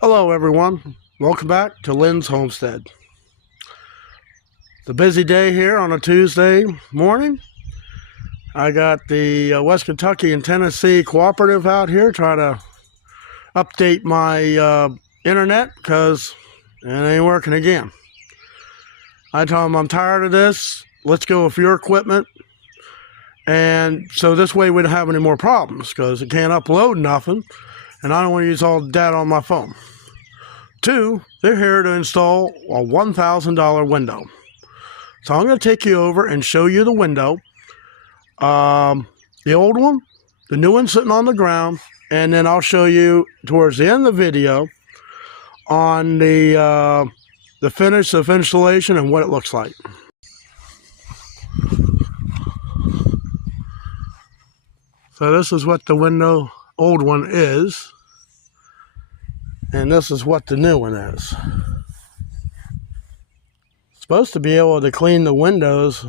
Hello everyone, welcome back to Lynn's Homestead. It's a busy day here on a Tuesday morning. I got the West Kentucky and Tennessee Cooperative out here trying to update my internet because it ain't working again. I told them I'm tired of this, let's go with your equipment. And so this way we don't have any more problems because it can't upload nothing and I don't want to use all the data on my phone. 2, they're here to install a $1,000 window. So I'm going to take you over and show you the window. The old one, the new one sitting on the ground, and then I'll show you towards the end of the video on the finish of installation and what it looks like. So this is what the window, old one is. And this is what the new one is. Supposed to be able to clean the windows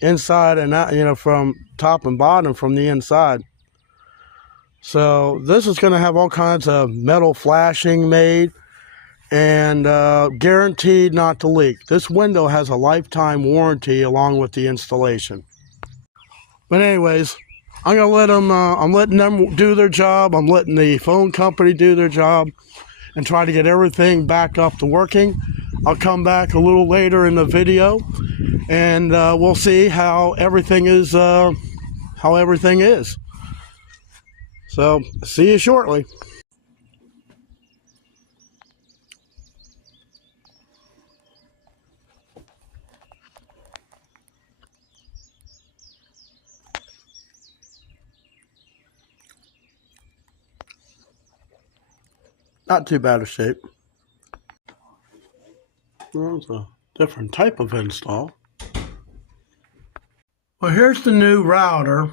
inside and out, from top and bottom from the inside. So this is going to have all kinds of metal flashing made and guaranteed not to leak. This window has a lifetime warranty along with the installation. But anyways, I'm gonna let them. I'm letting them do their job. I'm letting the phone company do their job, and try to get everything back up to working. I'll come back a little later in the video, and we'll see how everything is. So, see you shortly. Not too bad of shape. There's a different type of install. Well, here's the new router.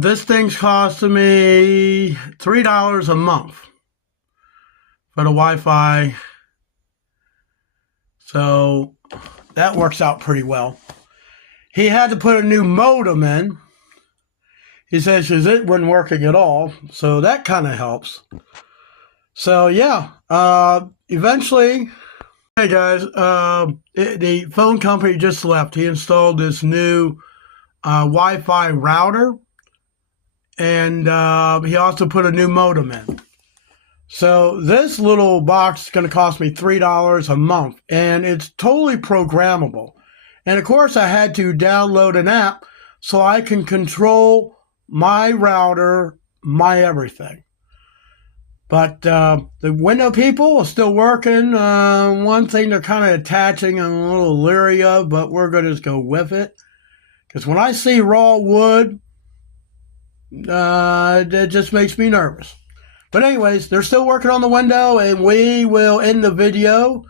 This thing's costing me $3 a month for the Wi-Fi. So that works out pretty well. He had to put a new modem in. He says it wasn't working at all, so that kind of helps. So yeah, eventually, hey guys, the phone company just left. He installed this new Wi-Fi router, and he also put a new modem in. So this little box is going to cost me $3 a month, and it's totally programmable. And of course, I had to download an app so I can control my router, my everything. But the window people are still working. One thing they're kind of attaching, I'm a little leery of, but we're going to just go with it. Because when I see raw wood, it just makes me nervous. But anyways, they're still working on the window, and we will end the video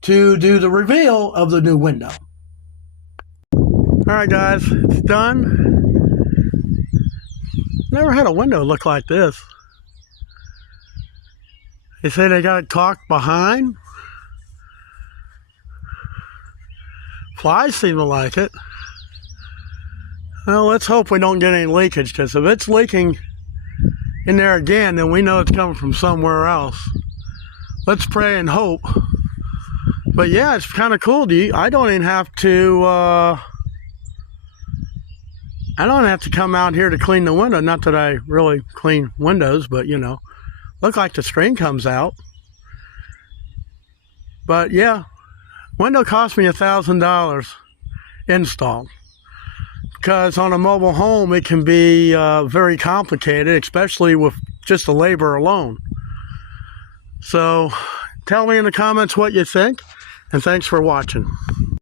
to do the reveal of the new window. All right, guys, it's done. Never had a window look like this. They say they got it caulked behind. Flies seem to like it. Well, let's hope we don't get any leakage, because if it's leaking in there again, then we know it's coming from somewhere else. Let's pray and hope. But yeah, it's kind of cool. I don't even have to come out here to clean the window. Not that I really clean windows, but look like the screen comes out. But yeah, window cost me $1,000 install. Because on a mobile home, it can be very complicated, especially with just the labor alone. So tell me in the comments what you think, and thanks for watching.